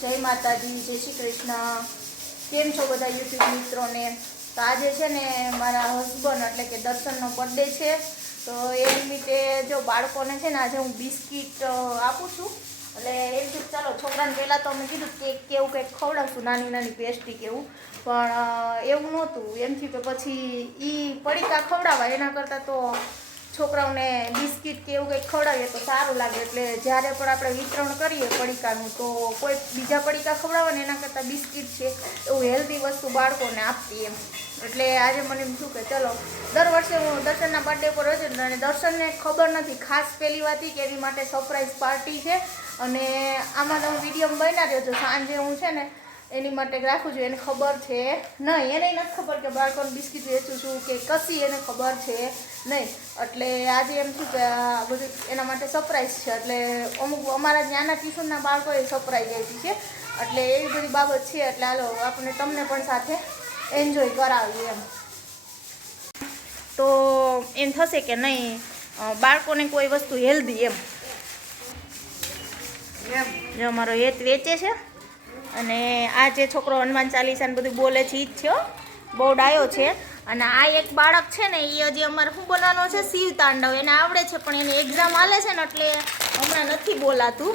જય માતાજી, જય શ્રી કૃષ્ણ. કેમ છો બધા યુટ્યુબ મિત્રોને? તો આજે છે ને મારા હસબન્ડ એટલે કે દર્શનનો બર્થડે છે. તો એ નિમિત્તે જો બાળકોને છે ને આજે હું બિસ્કિટ આપું છું. એટલે એમ કે ચાલો છોકરાને પહેલાં તો અમે કીધું કેક કે એવું કંઈક ખવડાવશું, નાની નાની પેસ્ટ્રી કે એવું, પણ એવું નહોતું. એમ થયું કે પછી એ પડીકા ખવડાવવા એના કરતાં તો છોકરાઓને બિસ્કિટ કે એવું કંઈક ખવડાવીએ તો સારું લાગે. એટલે જ્યારે પણ આપણે વિતરણ કરીએ પડીકાનું તો કોઈ બીજા પડીકા ખવડાવે ને એના કરતાં બિસ્કિટ છે એવું હેલ્ધી વસ્તુ બાળકોને આપતી એમ. એટલે આજે મને એમ થયું કે ચલો દર વર્ષે હું દર્શનના બર્થડે પર હોય છે અને દર્શનને ખબર નથી ખાસ પહેલી વાત કે એની માટે સરપ્રાઈઝ પાર્ટી છે. અને આમાં તમે વિડીયો બન્યા રહ્યો છો સાંજે હું છે ને એની માટે રાખું છું. એને ખબર છે નહીં, એને નથી ખબર કે બાળકોને બિસ્કિટ વેચું છું કે કશી એને ખબર છે નહીં. એટલે આજે એમ થયું કે આ બધું એના માટે સરપ્રાઈઝ છે. એટલે અમુક અમારા ત્યાંના ટ્યુશનના બાળકોએ સરપ્રાઈઝ આપી છે. એટલે એવી બધી બાબત છે. એટલે હાલો આપણે તમને પણ સાથે એન્જોય કરાવીએ એમ. તો એમ થશે કે નહીં બાળકોને કોઈ વસ્તુ હેલ્ધી એમ. જો અમારો હેત વેચે છે અને આ જે છોકરો હનુમાન ચાલીસા ને બધું બોલે છે ઈ જ છે, બહુ ડાયો છે. અને આ એક બાળક છે ને એ હજી અમારે શું બોલવાનો છે, શિવ તાંડવ. એને આવડે છે પણ એની એક્ઝામ હાલે છે ને એટલે હમણાં નથી બોલાતું.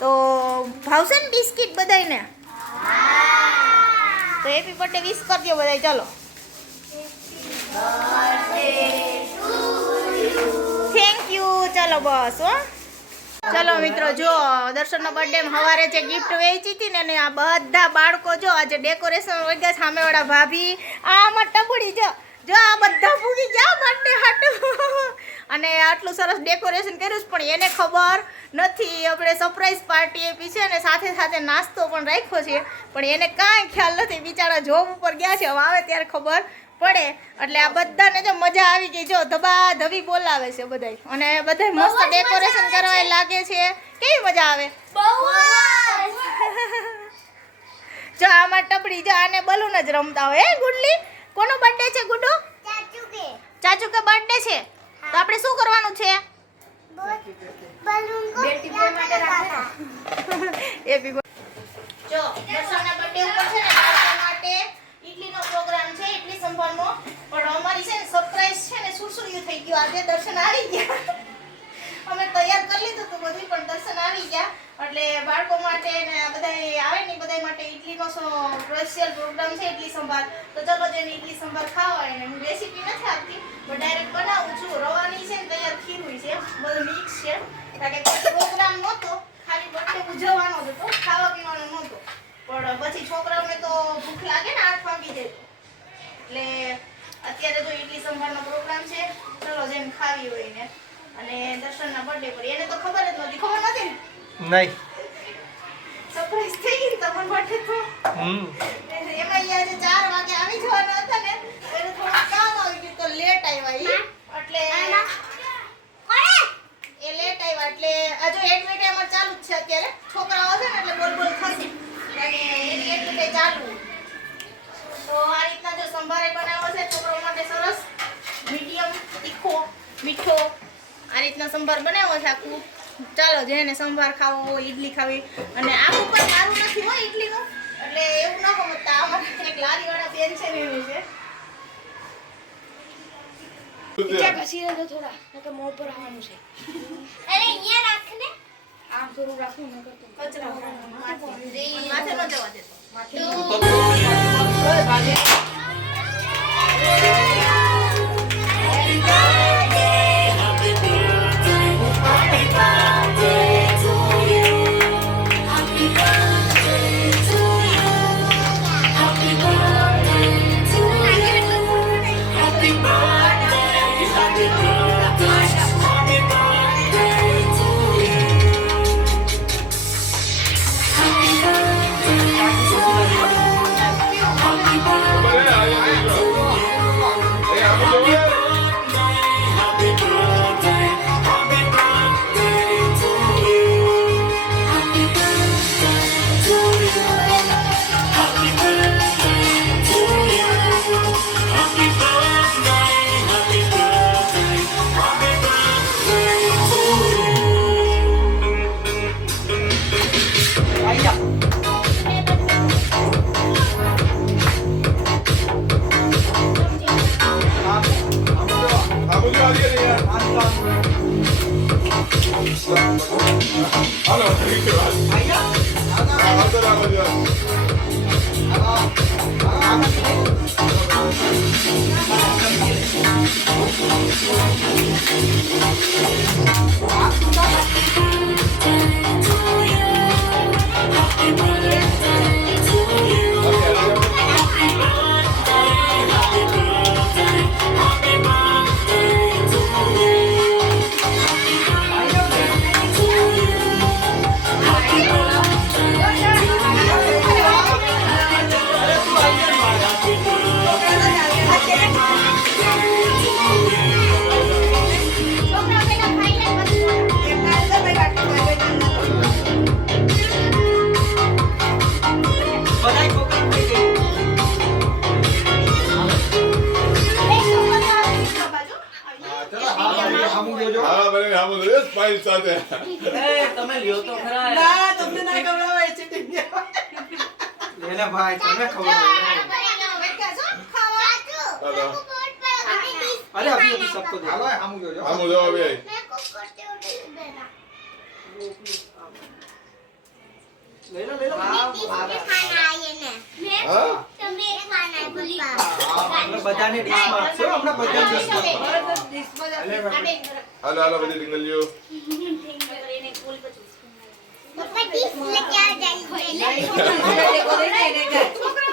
તો ભાવશે ને બિસ્કિટ બધાને? તો હેપી બર્થડે વિશ કરજો બધાય. ચલો થેન્ક યુ. ચલો બસ હો. ચલો મિત્રો, જો દર્શનનો બર્થડે સવારે જે ગિફ્ટ વેચી હતી ને આ બધા બાળકો જો આજે ડેકોરેશન વગ્યા. સામેવાળા ભાભી આમાં ટબુડી જો આ બધા ભૂગી ગયા બર્થડે હાટું. અને આટલું સરસ ડેકોરેશન કર્યું પણ એને ખબર નથી આપણે સરપ્રાઈઝ પાર્ટી આપી છે અને સાથે સાથે નાસ્તો પણ રાખ્યો છે. પણ એને કાંઈ ખ્યાલ નથી, બિચારા જોબ ઉપર ગયા છે. હવે આવે ત્યારે ખબર પડે. એટલે આ બધાને જો મજા આવી ગઈ. જો ધબા ધબી બોલાવે છે બધાય અને બધાય મસ્ત ડેકોરેશન કરવા લાગે છે. કેવી મજા આવે! જો આમાં ટપડી જો આને બલૂન જ રમતા હોય. હે ગુડલી, કોનો બર્થડે છે ગુડુ? ચાચુ કે બર્થડે છે. તો આપણે શું કરવાનું છે? જો દર્શનના બર્થડે ઉપર છે ને બાળકો માટે ઇડલીનો પ્રોગ્રામ છે, ઇડલી સંભારનો. પણ અમારી છે ને સરપ્રાઈઝ છે ને સુરસુરિયું થઈ ગયું. આજે દર્શન આવી ગયા. અમે તૈયાર કરી લીધું હતું બધું પણ દર્શન આવી ગયા. એટલે બાળકો માટે ને બધા આવે ને બધા માટે ઇડલીનો સ્પેશિયલ પ્રોગ્રામ છે, ઇડલી સંભાર. તો ચલો જેને ઇડલી સંભાર ખાવા હોય ને હું રેસીપી નથી આપતી પણ ડાયરેક્ટ બનાવું છું. રવાની છે ને તૈયાર ખીરું છે, બધું મિક્સ છે. કારણ કે કોઈ પ્રોગ્રામ નહોતો, ખાલી બર્થડે ઉજવવાનો જ હતો, ખાવા પીવાનો નહોતો. પણ પછી છોકરાઓને તો ભૂખ લાગે ને, 8 વાગી જાય. એટલે અત્યારે જો ઇડલી સંભારનો પ્રોગ્રામ છે. ચલો જેમ ખાવી હોય ને. અને દર્શનના બર્થડે પર એને તો ખબર જ નહોતી. ખબર નથી ને? નહીં. સરપ્રાઈઝ થઈ ગઈ તમારો બર્થડે તો. એમાં અહીંયા જે 4 વાગે આવી જવાના હતા ને એને થોડું કામ આવી ગયું તો લેટ આવ્યા. એટલે એ લેટ આવ્યા એટલે આ જો એડમિટ અમાર ચાલુ જ છે અત્યારે. છોકરાઓ છે ને એટલે બોલ બોલ થશે અને એની એડમિટ ચાલુ. તો આ રીતના જો સંભારે બનાવ્યો છે છોકરાઓ માટે સરસ મીડિયમ તીખો મીઠો આ રીતના સંભાર બનાવ્યો છે આખું. ચાલો જેને સંભાર ખાવો હોય, ઇડલી ખાવી અને આખું પણ મારું નથી હોય ઇડલીનું એટલે એવું ન સમજતા. અમારે એક લારીવાળા બેન છે ને એનું છે. પછી તો થોડા નકર મોં પર આવવાનું છે. અરે અહીંયા રાખ ને. આમ થોડું રાખું નકર તો કચરા માથે ન જવા દેતો. વાંધો ના બધું. હા મને આમ જ સ્પાઈસ સાથે. તમે લ્યો તો ખરા ના તમને ના ખવડાવાય છે લેને ભાઈ તમે ખવડાવો હાલો અરે અભી અભી सबको दे हालो हमू जो આમ જો હવે ले लो હા આપણે બધાને ડિશમાં આપશો આપણે બધાને ડિશમાં હાલો હાલો બધી ડીંગલીઓ.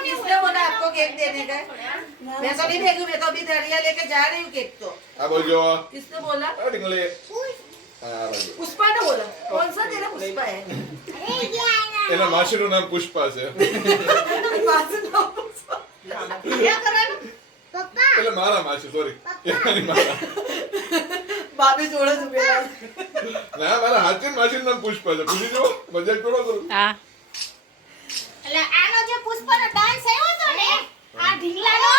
किसने बोला आपको केक देने का? मैं तो नहीं भेजूं, मैं तो अभी दरिया लेके जा रही हूँ केक तो। આ બોલજો किसने बोला? આ ડીંગલી. હા બોલજો. पुष्पा ने बोला। कौन सा तेरा पुष्पा है? એના માસીનું નામ પુષ્પા છે. क्या कर रहा है? એટલે મારા માસી સોરી. એની મારા. भाभी जोड़े से मेरा। ના મારા હાચી માસીનું નામ પુષ્પા છે. ભૂલી જો મજાક કરો કરો. હા એટલે આનો જે પુષ્પનો ડાન્સ આવ્યો હતો ને આ ઢીંગલાનો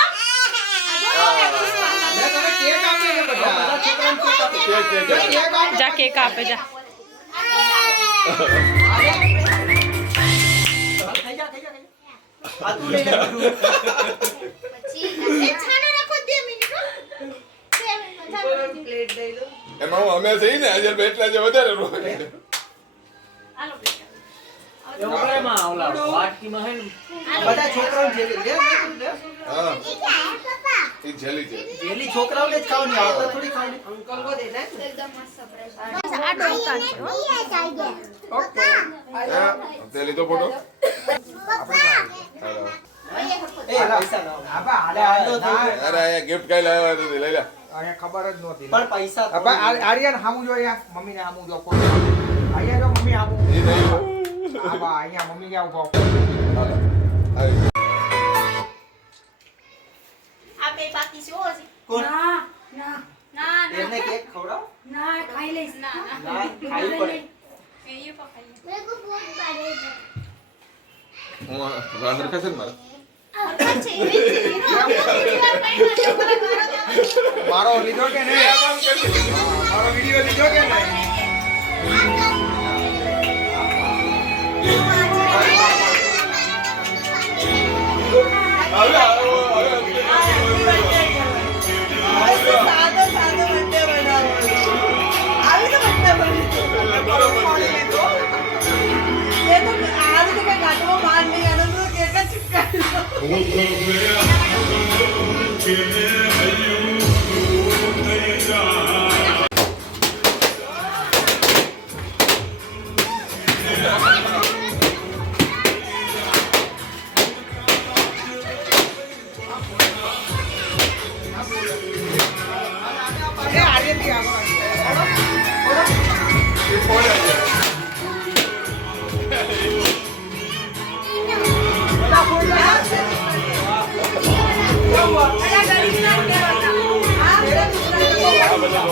મેં તમે કેક આપી ને બધા છોકરાને કેક આપી કે કેક આપી જા કેક આપે જા ખાઈ જા આ તું લઈ લે બધું પછી એ છાનો રાખો 2 મિનિટ હો 2 મિનિટ प्लेट दे दो। એમાં હું અમે થઈ ને આજે એટલા જે વધારે રોય. હાલો બેટા એવડામાં ઓલા વાટકીમાં હે ને બધા છોકરાઓ જેલી લે હા એ જેલી છે. જેલી છોકરાઓને જ ખાવાની આપણે થોડી ખાવાની अंकल को देना है। એકદમ મસ્ત સરપ્રાઈઝ આ ડોકા છે હો હા તે લીધો ફોટો. હાલો. એ પૈસા લાવો આબા હાલે હાલો અરે આ ગિફ્ટ કઈ લાવ્યા હતી લઈ લે. અહીંયા ખબર જ નહોતી પણ પૈસા અబ్బా આર્યન હામું જો અહીંયા મમ્મીને હામું જો અહીંયા જો મમ્મી હામું એ નહીં હો. આબા અહીંયા મમ્મી ક્યાં ઉભો હાલો આવી. આ બે બાકી છે હો હજી કોણ ના ના ના એને કેક ખવડાવ ના ખાઈ લઈશ ના ના ખાઈ પડે એ પકાઈ હું રાહર ખાશે ને મારે. મારો લીધો કે નહીં મારો વિડિયો લીધો કે નહીં सादो सादो बर्थडे बनाओ। अभी तो बर्थडे बनी तो ये तो आज तो मैं काटो मार नहीं आना तो केक का चिपका એ આર્યન થી આગળ એ ફોન આવી. આ બધા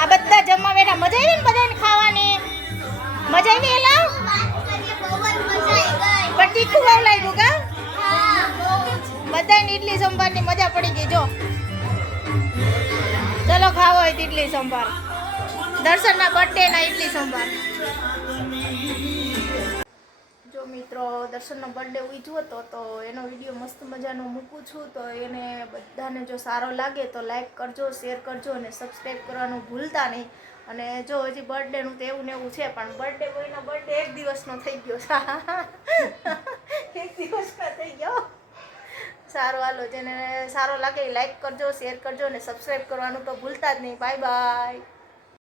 આ બધા જમવા બેઠા મજા આવી ને બધાને ખાવાની મજા આવી એલા પણ તીખું બહુ લાગ્યું કા બધાને ઇડલી સંભારની મજા પડી ગઈ જો ચલો ખાવો હોય તો ઇડલી સંભાર દર્શનના બર્થડે ના ઇડલી સંભાર જો મિત્રો દર્શનનો બર્થડે ઉજવ્યો હતો તો એનો વિડીયો મસ્ત મજાનો મૂકું છું. તો એને બધાને જો સારો લાગે તો લાઈક કરજો, શેર કરજો અને સબસ્ક્રાઈબ કરવાનું ભૂલતા નહીં. અને જો હજી બર્થડેનું તો એવું ને એવું છે, પણ બર્થડે કોઈનો બર્થડે એક દિવસનો થઈ ગયો. એક દિવસનો થઈ ગયો. સારું, હાલો, જેને સારો લાગે લાઈક કરજો, શેર કરજો અને સબસ્ક્રાઈબ કરવાનું તો ભૂલતા જ નહીં. Bye bye.